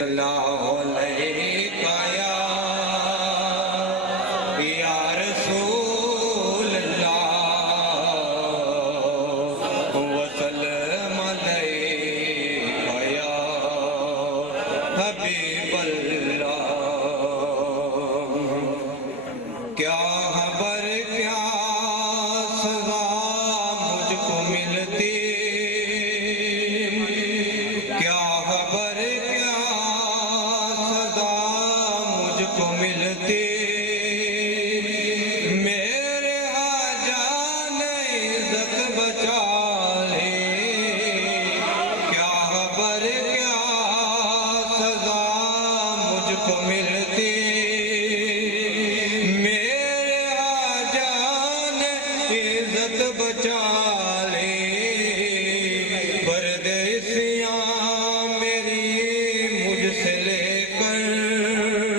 اللہ علیہ یا رسول اللہ وسلم علیہ یا حبیب اللہ کیا خبر کیا سزا مجھ کو ملتی کیا خبر ملتی میرے آجان عزت بچا لے کیا خبر کیا سزا مجھ کو ملتی میرے آجان عزت بچا لے پردیسیاں میری مجھ سے لے کر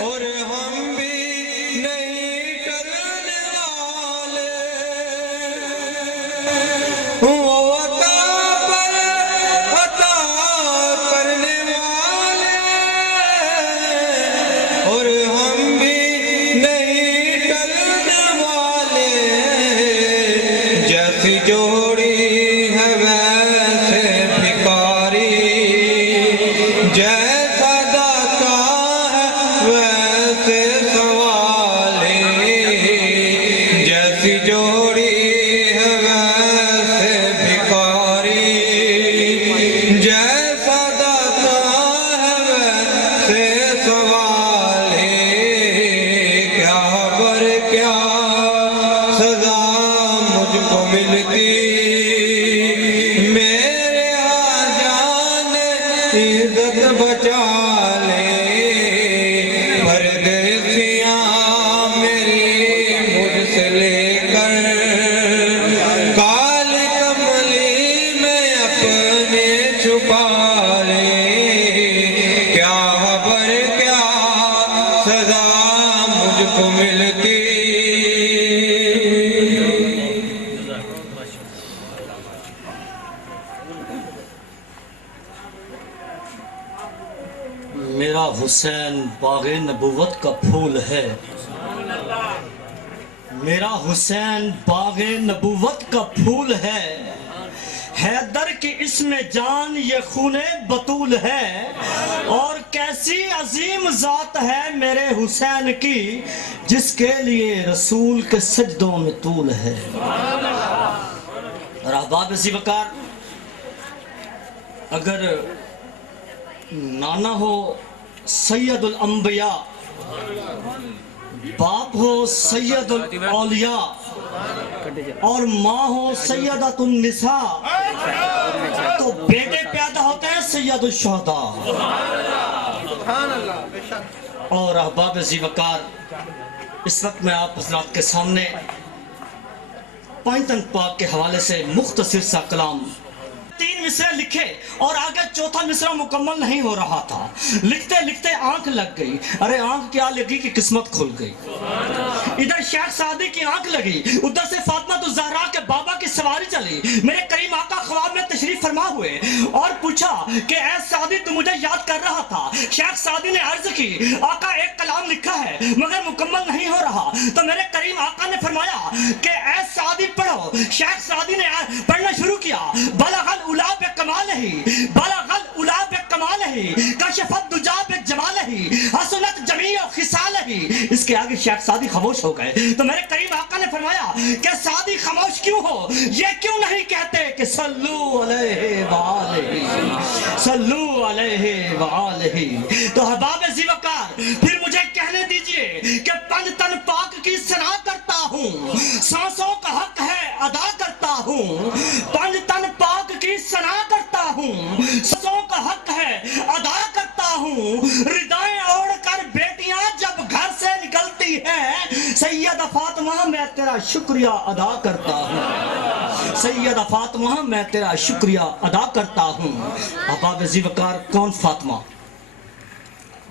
اور ہم بھی نہیں ٹلنے والے وہ عطا پر عطا کرنے والے اور ہم بھی نہیں ٹلنے والے جیسی جوڑی ہے ویسے بھکاری جیسا داتا ویسے سوالے جیسی جوڑی ہے ویسے بھکاری جیسا داتا ہے ویسے سوالے کیا خبر کیا سزا مجھ کو ملتی میرے آجان عزت بچا لے کیا خبر کیا سزا مجھ کو ملتی میرا حسین باغ نبوت کا پھول ہے میرا حسین باغ نبوت کا پھول ہے حیدر کی اسم جان یہ خون بطول ہے اور کیسی عظیم ذات ہے میرے حسین کی جس کے لیے رسول کے سجدوں میں طول ہے اور احباب ذی وقار اگر نانا ہو سید الانبیاء باپ ہو سید الاولیاء اور ماں ہو سیدۃ النساء تو بیٹے پیدا ہوتے ہیں سید الشہداء اور احباب ذی وقار اس وقت میں آپ حضرات کے سامنے پانچ پاک کے حوالے سے مختصر سا کلام 3 مصرے لکھے اور آگے چوتھا مصرہ مکمل نہیں ہو رہا تھا لکھتے لکھتے آنکھ لگ گئی ارے آنکھ کیا لگی کہ قسمت کھل گئی ادھر شیخ سعدی کی آنکھ لگی ادھر سے فاطمہ الزہرا کے بابا کی سواری چلی میرے کریم آقا خواب میں تشریف فرما ہوئے اور پوچھا کہ اے سعدی تو مجھے یاد کر رہا تھا شیخ سعدی نے عرض کی آقا ایک کلام لکھا ہے مگر مکمل نہیں ہو رہا تو میرے کریم آقا نے فرمایا کہ اے سعدی پڑھو شیخ سعدی نے پڑھنا شروع کیا بلغ العلا بکمالہ بلغ العلا بکمالہ کشف الدجا بجمالہ حسنت جمیع خصالہ اس کے آگے شیخ سعدی خاموش ہو گئے تو میرے کریم آقا نے فرمایا کہ سعدی خاموش کیوں ہو یہ کیوں نہیں کہتے کہ صلو علیہ وآلہ صلو علیہ وآلہ تو احباب ذی وقار پھر مجھے کہنے دیجئے کہ پنج تن پاک کی ثنا کرتا ہوں سانسوں کا حق ہے ادا کرتا ہوں پنج تن پاک کی ثنا کرتا ہوں سانسوں کا حق ہے ادا کرتا ہوں میں تیرا شکریہ ادا کرتا ہوں، سیدہ فاطمہ میں تیرا شکریہ ادا کرتا ہوں۔ احباب ذی وقار، کون فاطمہ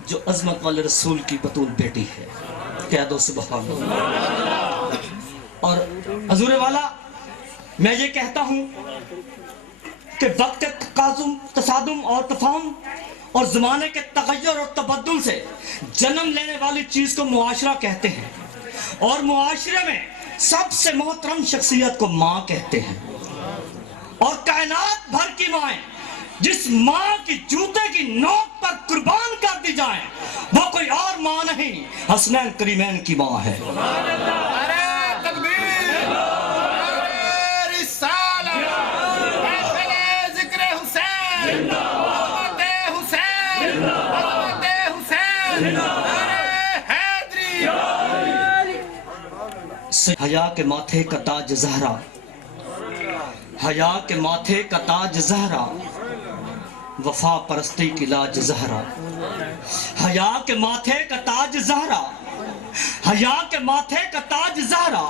جو عظمت والے رسول کی بطول بیٹی ہے؟ کہہ دو سبحان اللہ۔ اور حضور والا، میں یہ کہتا ہوں کہ وقت کے تصادم اور تفاہم اور زمانے کے تغیر اور تبدل سے جنم لینے والی چیز کو معاشرہ کہتے ہیں، اور معاشرے میں سب سے محترم شخصیت کو ماں کہتے ہیں، اور کائنات بھر کی مائیں جس ماں کی جوتے کی نوک پر قربان کر دی جائیں وہ کوئی اور ماں نہیں، حسنین کریمین کی ماں ہے۔ حیا کے ماتھے کا تاج زہرا، حیا کے ماتھے کا تاج زہرا، وفا پرستی کی لاج زہرا، حیا کے ماتھے کا تاج زہرا، حیا کے ماتھے کا تاج زہرا،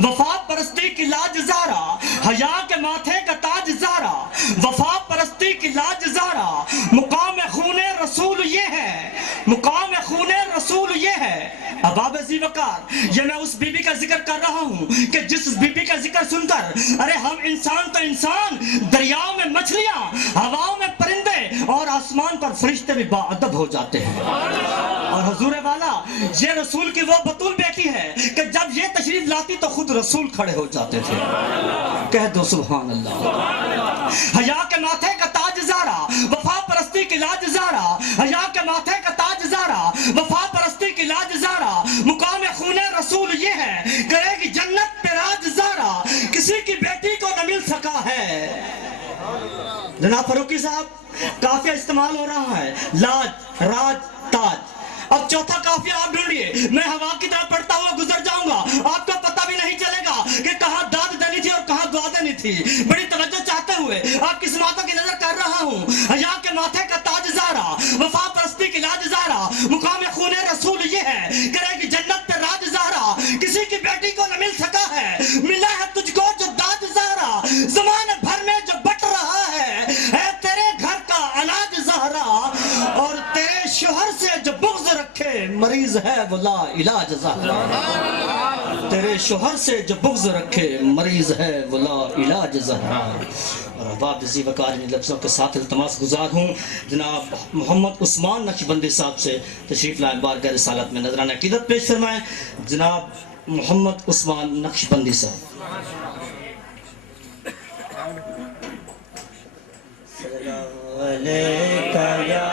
وفا پرستی کی لاج زہرا، حیا کے ماتھے کا تاج زہرا، وفا پرستی کی لاج زہرا، مقام خون رسول یہ ہے، مقام خون رسول یہ ہے۔ احباب ذی وقار، یہ میں اس بی بی کا ذکر کر رہا ہوں کہ جس بی بی کا ذکر سن کر ارے ہم انسان تو انسان، دریاؤں میں مچھلیاں، ہواؤں میں پرندے اور آسمان پر فرشتے بھی باادب ہو جاتے ہیں۔ اور حضور والا، یہ رسول کی وہ بطول بیٹی ہے کہ جب یہ تشریف لاتی تو خود رسول کھڑے ہو جاتے تھے۔ کہہ دو سبحان اللہ۔ حیا کے ماتھے کا تاج زہرا، وفا پرستی کی لاج زہرا، حیا کے ماتھے کا تاج زہرا، وفا پرستی کی لاج زہرا، مقام خون رسول یہ ہے، کرے گی جنت پہ راج زہرا، کسی کی بیٹی کو نہ مل سکا ہے۔ جناب فاروقی صاحب، قافیہ استعمال ہو رہا ہے، لاج، راج، تاج۔ اب چوتھا قافیہ آپ ڈھونڈیے، میں ہوا کی طرح پڑھتا ہوا گزر جاؤں گا، آپ کو پتہ بھی نہیں چلے گا کہ کہاں داد دینی تھی اور کہاں دعا دینی تھی۔ بڑی توجہ چاہتے ہوئے آپ کی سماعتوں کی نظر کر رہا ہوں۔ حیا کے ماتھے کا تاج زہرا، وفا پرستی کی لاج زہرا، مقام خون رسول یہ ہے، کرے گی جنت پہ راج زہرا، کسی کی بیٹی کو نہ مل سکا ہے، ملا ہے تجھ کو جو داد زہرا، زمانے بھر میں جو بٹ رہا ہے تیرے گھر کا اناج زہرا، اور تیرے شوہر سے جو بغض رکھے مریض ہے وہ لا علاج زہرا، تیرے شوہر سے جو بغض رکھے مریض ہے وہ لا علاج زہرا۔ اور احباب ذی وقار، ان لفظوں کے ساتھ التماس گزار ہوں جناب محمد عثمان نقشبندی صاحب سے تشریف لائیں، بارگاہ رسالت میں نذرانہ عقیدت پیش فرمائیں۔ جناب محمد عثمان نقشبندی صاحب۔ سلام علیکہ یا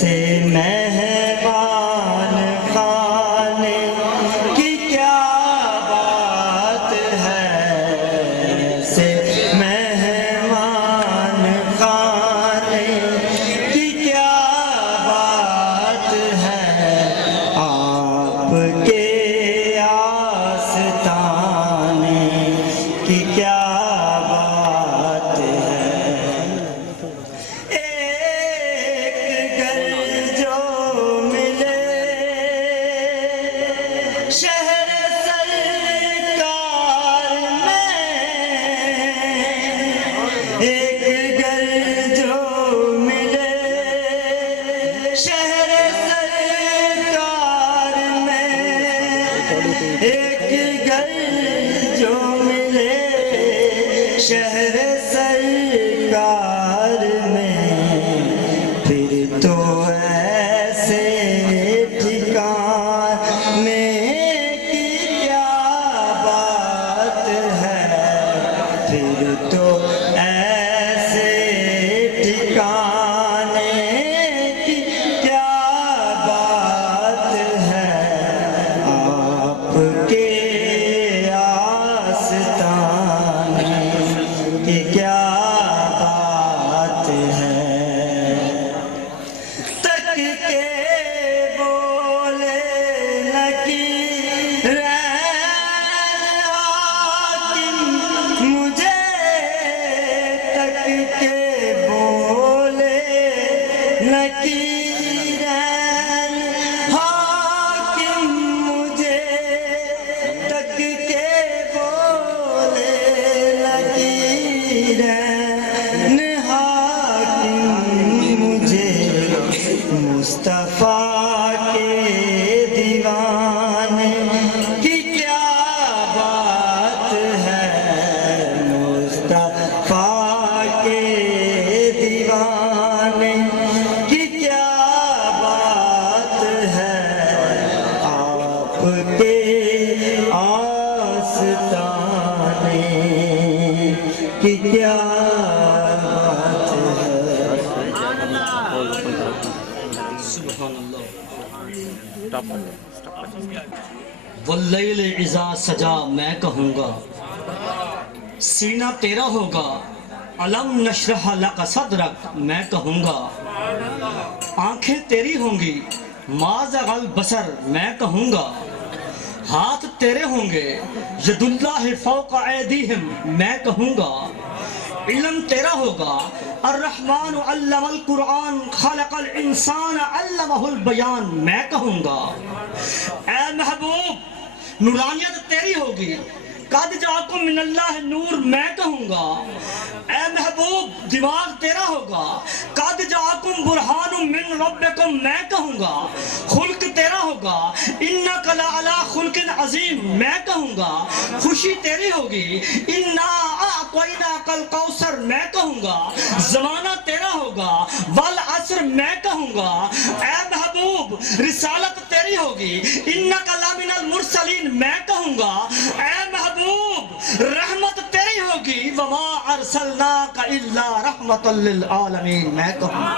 ایسے مہمان خانے کی کیا بات ہے، ایسے مہمان خانے کی کیا بات ہے، آپ کے آستانے کی کیا بات ہے۔ ایک گھر جو ملے شہر سرکار میں، ایک گھر جو ملے شہر سرکار میں، ایک گھر جو ملے شہر سرکار میں، پھر تو ایسے ٹھکانے کی کیا بات ہے، پھر تو ایسے ٹھکانے کی کیا بات ہے، آپ کے آستانے کی کیا بات ہے۔ تک کے بولے نکیر حاکم مجھے، تک کے بولے نکیر حاکم مجھے، تک کے بولے نکیر حاکم مجھے، مصطفیٰ کے دیوانے کی کیا بات ہے، مصطفیٰ کے دیوانے کی کیا بات ہے، آپ کے آستانے کی کیا بات ہے۔ سبحان اللہ۔ واللیل اذا سجا میں کہوں گا، سینہ تیرا ہوگا، علم نشرح لک صدرک میں کہوں گا، آنکھیں تیری ہوں گی، ما زغ البصر میں کہوں گا، ہاتھ تیرے ہوں گے، ید اللہ فوق ایدیہم میں کہوں گا، علم تیرا ہوگا، الرحمن علم القرآن خلق الانسان علمہ البیان میں کہوں گا۔ اے محبوب نورانیت تیری ہوگی، قد جاکم من اللہ نور میں کہوں گا۔ اے محبوب دماغ تیرا ہوگا، قد جاکم برہان من ربکم میں کہوں گا۔ خلق تیرا ہوگا، انک لعلی خلق عظیم میں کہوں گا۔ خوشی تیری ہوگی، انا اعطیناک الکوثر میں کہوں گا۔ زمانہ تیرا ہوگا، والعصر میں کہوں گا۔ اے محبوب رسالت تیری ہوگی، انک لمن المرسلین میں کہوں گا۔ اے محبوب رحمت تیری ہوگی، وما ارسلناک الا رحمت للعالمین میں کہوں گا۔